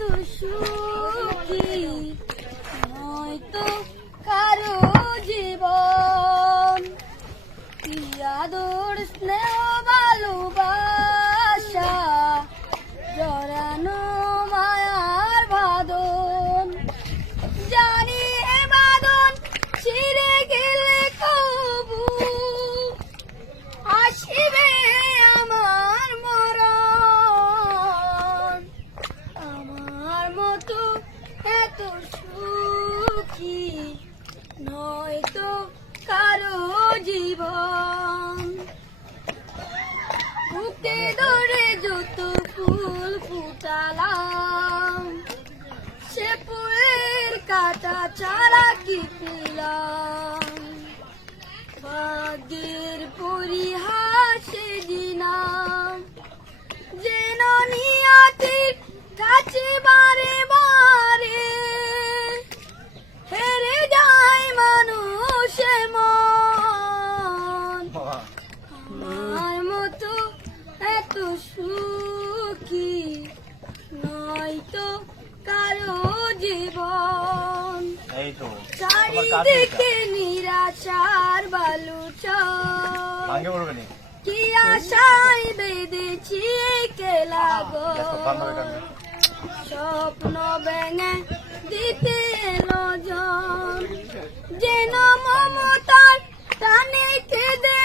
এত সুখী নয়তো কারো জীবন। কি আদর স্নেহ ভালোবাসা জড়ানো মায়ার বাঁধন। জানি এ বাঁধন ছিঁড়ে গেলে কবু আসিবে আমার মরণ। আমার মতো এত সুখী নয়তো কারো জীবন। বুকে ধরে যত ফুল ফুটালাম সে ফুলের কাটা ছাড়া কি পেলাম। ভাগ্যের পরিহাসে দিনাম যেন নিয়তির কাছে বারে বারে হেরে যায় মানুষের মন। আমার মতো এত সুখী নয়তো কারো জীবন। চারিদিকে নিরাশার বালুচর কি আশায় বেঁধেছি কেলা গো। স্বপ্ন ভেঙে দিতে এলো জন যেন মমতার টানে কেঁদে